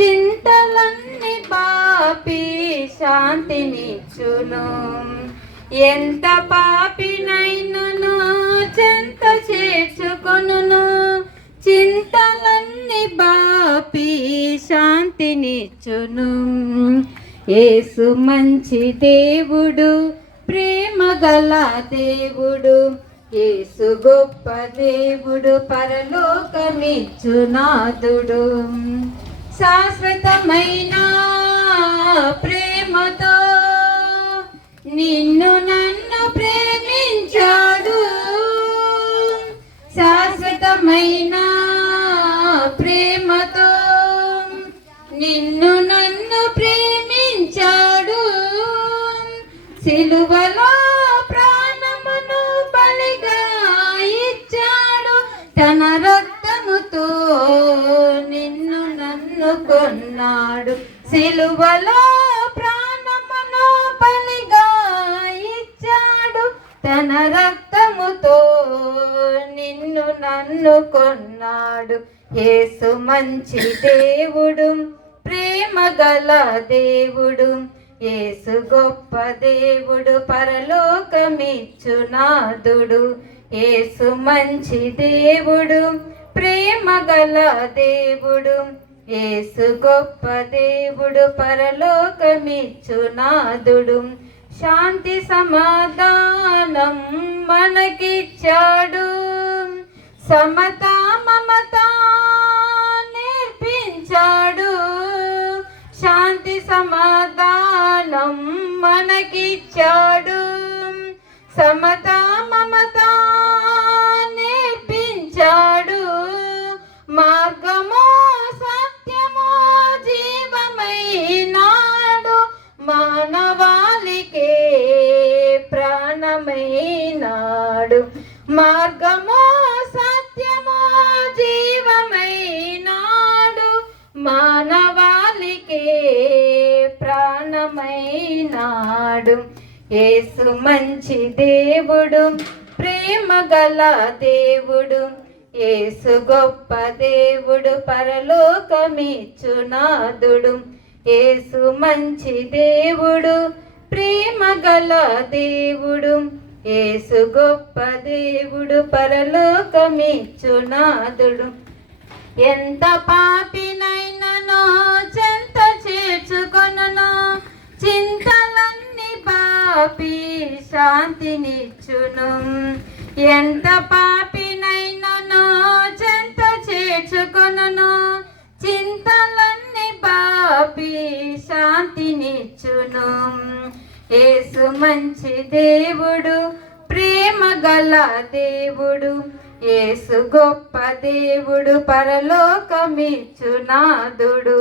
చింతలన్నీ పాపి శాంతినిచ్చును. ఎంత పాపినైనను చెంత చేర్చుకొనును. చింతలన్నీ పాపి శాంతినిచ్చును. యేసు మంచి దేవుడు, ప్రేమ గల దేవుడు. యేసు గొప్ప దేవుడు, పరలోకమిచ్చునాథుడు. శాశ్వతమైన ప్రేమతో నిన్ను నన్ను ప్రేమించాడు. శాశ్వతమైన ప్రేమతో నిన్ను నన్ను ప్రేమించాడు. సిలువలో ప్రాణమును బలిగా ఇచ్చాడు. తన రక్తముతో నిన్ను నన్ను కొన్నాడు. సిలువలో ప్రాణమును బలిగా ఇచ్చాడు. తన రక్తముతో నిన్ను నన్ను కొన్నాడు. యేసు మంచి దేవుడు, ప్రేమ గల దేవుడు. యేసు గొప్ప దేవుడు, పరలోకమిచ్చునాథుడు. యేసు మంచి దేవుడు, ప్రేమ గల దేవుడు. యేసు గొప్ప దేవుడు, పరలోకమిచ్చునాథుడు. శాంతి సమాధానం మనకిచ్చాడు. సమత మమత నేర్పించాడు. శాంతి సమాధానం మనకిచ్చాడు. సమత మమత నేర్పించాడు. మార్గము సత్యము జీవమైనాడు. మానవాళికే ప్రాణమైనాడు. మార్గము సత్యము జీవమైనాడు. మానవాళికే ప్రాణమైనాడు. యేసు మంచి దేవుడు, ప్రేమ గల దేవుడు. యేసు గొప్ప దేవుడు, పరలోకమిచ్చునాథుడు. యేసు మంచి దేవుడు, ప్రేమ గల దేవుడు. యేసు గొప్ప దేవుడు, పరలోకమిచ్చునాథుడు. ఎంత పాపినైనను చెంత చేర్చుకొనును. చింతలన్నీ పాపి శాంతినిచ్చును. ఎంత పాపినైనను చెంత చేర్చుకొనును. చింతలన్నీ పాపి శాంతినిచ్చును. యేసు మంచి దేవుడు, ప్రేమ గల దేవుడు. యేసు గొప్ప దేవుడు, పరలోకమిచ్చునాథుడు.